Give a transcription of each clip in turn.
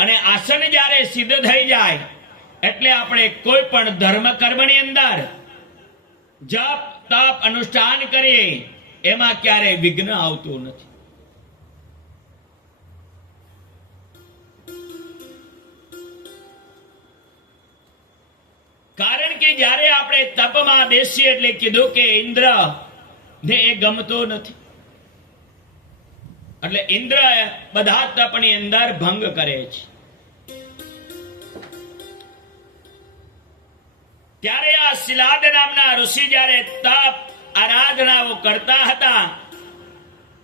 અને આસન જ્યારે સિદ્ધ થઈ જાય, એટલે આપણે કોઈ પણ ધર્મ કર્મની અંદર જપ, તપ અનુષ્ઠાન કરીએ, એમાં ક્યારેય વિઘ્ન આવતું નથી. કારણ કે જ્યારે આપણે તપમાં બેસીએ એટલે કીધું કે ઇન્દ્ર ને એ ગમતો નથી. એટલે ઇન્દ્ર બધા તપની અંદર ભંગ કરે છે. ત્યારે આ શિલાદ નામના ઋષિ જ્યારે તપ આરાધનાઓ કરતા હતા,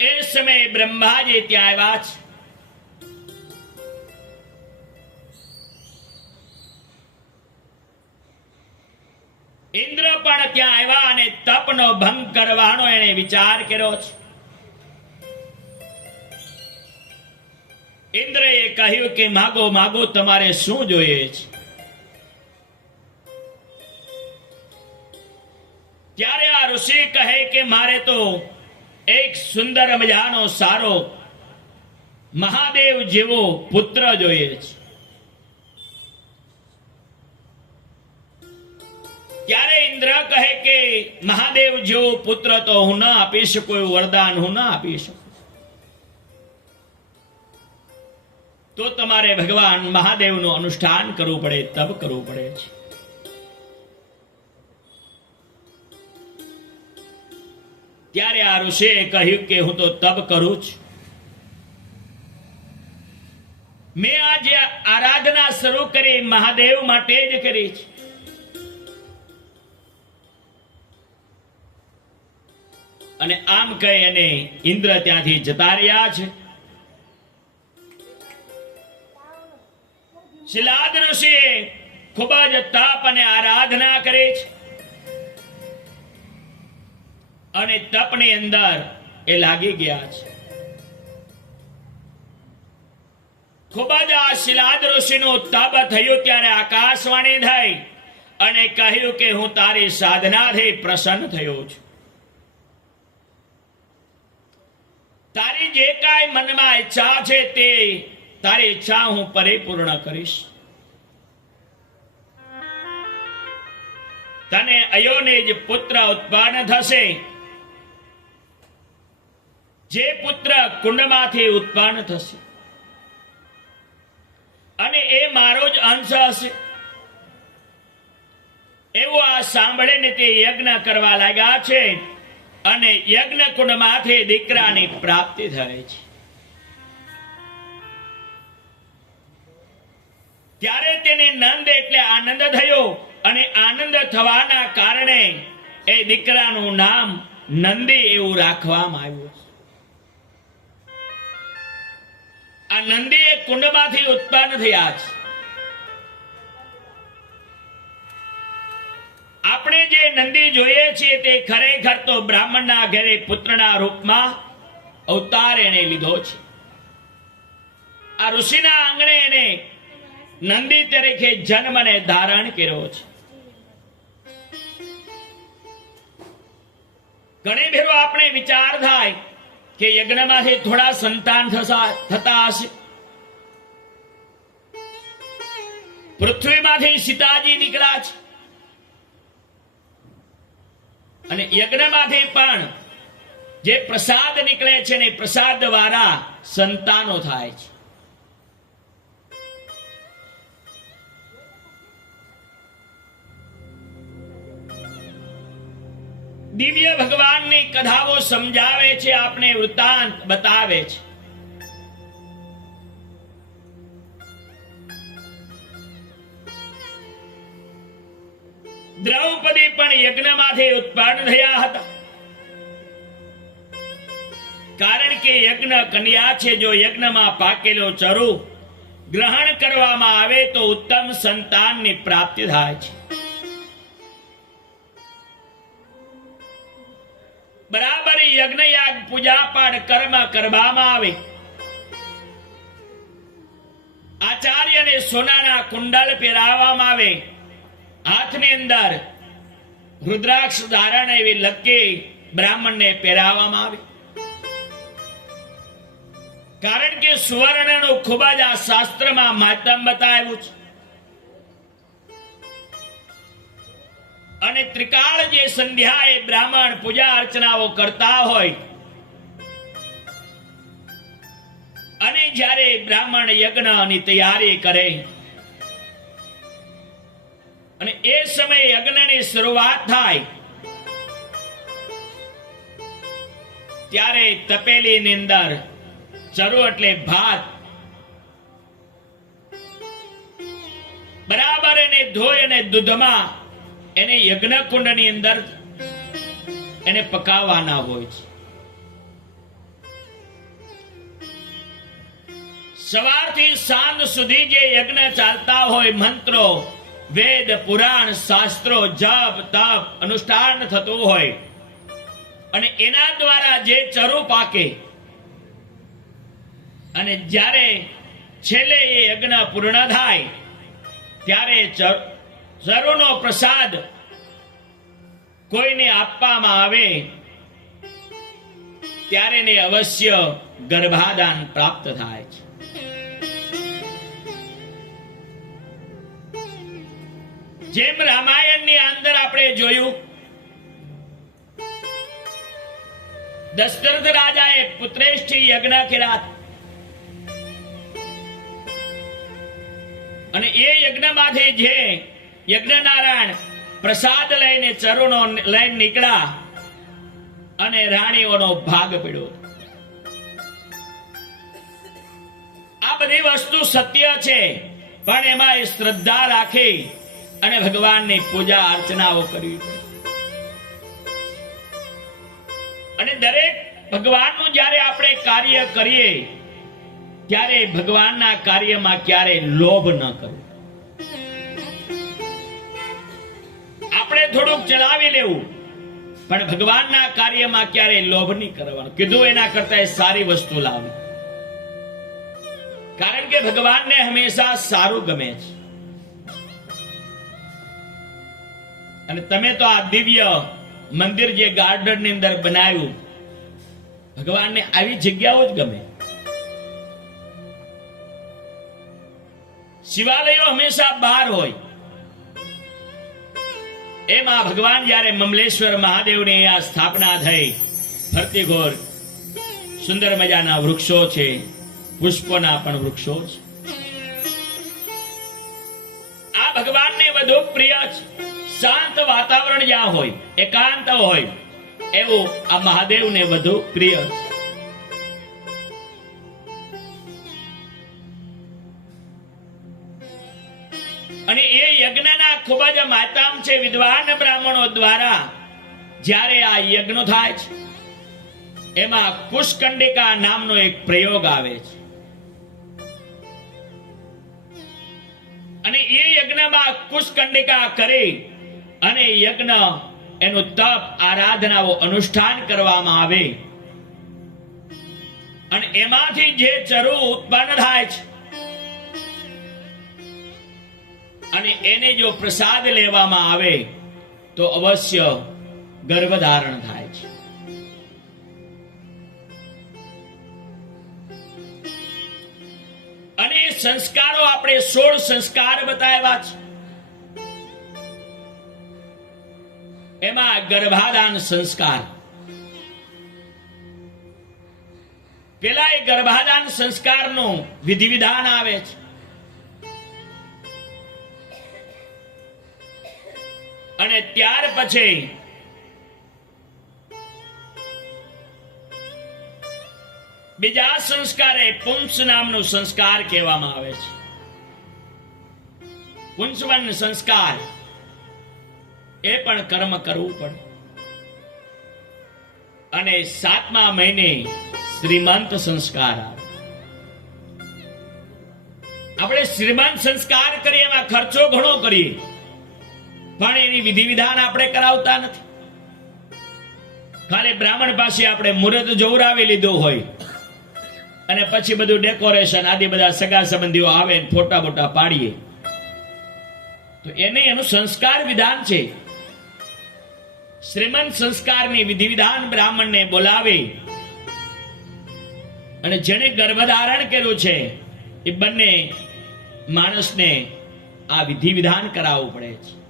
એ સમયે બ્રહ્માજી ત્યાં આવ્યા છે. ઇન્દ્ર પણ ત્યાં આવ્યા અને તપનો ભંગ કરવાનો એને વિચાર કર્યો છે. ઇન્દ્રએ કહ્યું કે માગો માગો તમારે શું જોઈએ છે? ત્યારે આ ઋષિ કહે કે મારે તો એક સુંદર મજાનો સારો મહાદેવ જેવો પુત્ર જોઈએ છે. ત્યારે ઇન્દ્ર કહે કે મહાદેવ જેવો પુત્ર તો હું ના આપી શકું વરદાન હું ના આપી શકું. તો તમારે ભગવાન મહાદેવનું અનુષ્ઠાન કરવું પડે, તપ કરવું પડે છે. આ ઋષિએ કહ્યું કે હું તો તપ કરું છું મેં આજે આરાધના શરૂ કરી, મહાદેવ માટે જ કરી છે. અને આમ કહી અને ઇન્દ્ર ત્યાંથી જતા રહ્યા છે. શિલાદ ઋષિએ ખૂબ જ તાપ અને આરાધના કરી છે. અને તપની અંદર એ લાગી ગયા છે. ખૂબ જ આ શિલાદ ઋષિનું તપ થયું ત્યારે આકાશવાણી થઈ અને કહ્યું કે હું તારી સાધનાથી પ્રસન્ન થયો છું. તારી જે કાંઈ મનમાં ઈચ્છા છે તે તારી ઈચ્છા હું પરિપૂર્ણ કરીશ. તને અયોને જ પુત્ર ઉત્પન્ન થશે. જે પુત્ર કુંડમાંથી ઉત્પન્ન થશે. અને એ મારો જ અંશ હશે. એવું આ સાંભળીને તે યજ્ઞ કરવા લાગ્યા છે અને યજ્ઞ કુંડમાંથી દીકરાની પ્રાપ્તિ થાય છે. ત્યારે તેને નંદ એટલે આનંદ થયો અને આનંદ થવાના કારણે એ દીકરાનું નામ નંદી એવું રાખવામાં આવ્યું આ નંદી એ કુંડમાંથી ઉત્પન્ન થયા છે. આપણે જે નંદી જોઈએ છીએ તે ખરેખર તો બ્રાહ્મણના ઘરે પુત્રના રૂપમાં અવતાર એને લીધો છે. આ ઋષિના આંગણે એને નંદી તરીકે જન્મને ધારણ કર્યો છે. ઘણી ભેરો આપણે વિચાર થાય કે યજ્ઞમાંથી થોડા સંતાન થતા હશે પૃથ્વીમાંથી સીતાજી નીકળ્યા છે. અને યજ્ઞમાંથી પણ જે પ્રસાદ નીકળે છે ને પ્રસાદ દ્વારા સંતાનો થાય છે. દિવ્ય ભગવાનની કથાઓ સમજાવે છે આપણે વૃત્તાંત બતાવે છે. દ્રૌપદી પણ યજ્ઞમાંથી ઉત્પન્ન થયા હતા. કારણ કે યજ્ઞ કન્યા છે, જો યજ્ઞમાં પાકેલો ચરુ ગ્રહણ કરવામાં આવે તો ઉત્તમ સંતાનની પ્રાપ્તિ થાય છે. પાઠ કર્મ કરવામાં આવે. આચાર્યને સોનાના કુંડલ પહેરાવવામાં આવે. હાથની અંદર રુદ્રાક્ષ ધારણ એવી લકી બ્રાહ્મણને પહેરાવવામાં આવે. કારણ કે સુવર્ણનું ખૂબ જ આ શાસ્ત્રમાં માતમ બતાવ્યું છે. અને ત્રિકાળ જે સંધ્યાએ બ્રાહ્મણ પૂજા અર્ચનાઓ કરતા હોય જ્યારે બ્રાહ્મણ યજ્ઞની તૈયારી કરે, અને એ સમયે યજ્ઞની શરૂઆત થાય, ત્યારે તપેલીની અંદર ચરુ એટલે ભાત, બરાબર એને ધોઈ અને દૂધમાં એને યજ્ઞ કુંડની અંદર એને પકાવવાના હોય છે. સવારથી સાંજ સુધી જે યજ્ઞ ચાલતા હોય, મંત્રો, વેદ, પુરાણ, શાસ્ત્રો, જપ, તપ, અનુષ્ઠાન થતું હોય, અને એના દ્વારા જે ચરુ પાકે, અને જ્યારે છેલ્લે એ યજ્ઞ પૂર્ણ થાય, ત્યારે ચરોનો પ્રસાદ કોઈને આપવામાં આવે, ત્યારે એને અવશ્ય ગર્ભાદાન પ્રાપ્ત થાય છે. જેમ રામાયણની અંદર આપણે જોયું, દશરથ રાજાએ પુત્રેષ્ઠી યજ્ઞ કર્યા. અને એ યજ્ઞમાંથી જે યજ્ઞ નારાયણ પ્રસાદ લઈને ચરુણો લઈને નીકળ્યા અને રાણીઓનો ભાગ પડ્યો. આ બધી વસ્તુ સત્ય છે, પણ એમાં એ શ્રદ્ધા રાખી અને ભગવાનની પૂજા અર્ચનાઓ કરવી અને દરેક ભગવાનનું જ્યારે આપણે કાર્ય કરીએ, ત્યારે ભગવાનના કાર્યમાં ક્યારે લોભ ન કરવો. આપણે થોડુંક ચલાવી લેવું, પણ ભગવાનના કાર્યમાં ક્યારે લોભ નહીં કરવાનો. કીધું એના કરતા સારી વસ્તુ લાવી. કારણ કે ભગવાનને હંમેશા સારું ગમે છે. અને તમે તો આ દિવ્ય મંદિર જે ગાર્ડનની અંદર બનાવ્યું, ભગવાનને આવી જગ્યાઓ જ ગમે. શિવાલયો હંમેશા બહાર હોય. એમાં ભગવાન જ્યારે મમલેશ્વર મહાદેવની આ સ્થાપના થઈ ફરતી ઘોર સુંદર મજાના વૃક્ષો છે, પુષ્પોના પણ વૃક્ષો છે. આ ભગવાનને વધુ પ્રિય છે. શાંત વાતાવરણ જ્યાં હોય, એકાંત હોય, એવું આ મહાદેવને વધુ પ્રિય છે. અને એ યજ્ઞના ખૂબ જ માતામ છે વિદ્વાન બ્રાહ્મણો દ્વારા, જ્યારે આ યજ્ઞ થાય છે, એમાં કુશકંડિકા નામનો એક પ્રયોગ આવે છે. અને એ યજ્ઞમાં કુશકંડિકા કરી અને યજ્ઞ એનું તપ, આરાધનાઓ અનુષ્ઠાન કરવામાં આવે. અને એમાંથી જે ચરુ ઉત્પન્ન થાય છે, અને એને જો પ્રસાદ લેવામાં આવે, તો અવશ્ય ગર્ભધારણ થાય છે. અને સંસ્કારો આપણે સોળ સંસ્કાર બતાવ્યા છે. એમાં ગર્ભાદાન સંસ્કાર. પેલા એ ગર્ભાદાન સંસ્કારનું વિધિ વિધાન આવે છે. અને ત્યાર પછી બીજા સંસ્કારે પુંસ નામનું સંસ્કાર કહેવામાં આવે છે. પુંસવન સંસ્કાર. એ પણ કર્મ કરવું પડે. અને સાતમા મહિને શ્રીમંત સંસ્કાર આપણે શ્રીમંત સંસ્કાર કરીએ એમાં ખર્ચો ઘણો કરીએ. પણ એની વિધિ વિધાન આપણે કરાવતા નથી. ખાલી બ્રાહ્મણ પાસે આપણે મુહૂર્ત જોવરાવી લીધું હોય. અને પછી બધું ડેકોરેશન આદિ બધા સગા સંબંધીઓ આવે ફોટા બોટા પાડીએ. તો એને એનું સંસ્કાર વિધાન છે. શ્રીમંત સંસ્કારની વિધિવિધાન બ્રાહ્મણને બોલાવી અને જેને ગર્ભધારણ કર્યું છે, એ બંને માણસને આ વિધિ વિધાન કરાવવું પડે છે.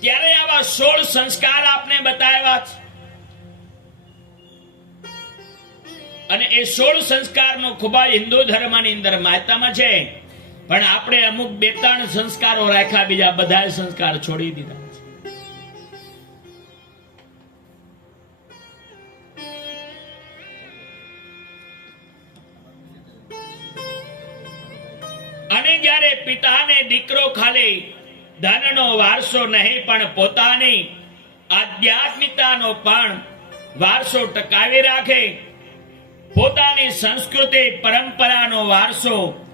ત્યારે આવા સોળ સંસ્કાર આપને બતાવ્યા છે. અને એ સોળ સંસ્કારનો ખૂબ હિન્દુ ધર્મની અંદર માતામાં છે. પણ આપણે અમુક બે ત્રણ સંસ્કારો રાખ્યા, બીજા બધા સંસ્કાર છોડી દીધા અને જ્યારે પિતાને દીકરો ખાલી ધનનો વારસો નહીં, પણ પોતાની આધ્યાત્મિકતાનો પણ વારસો ટકાવી રાખે પોતાની સંસ્કૃતિ પરંપરાનો વારસો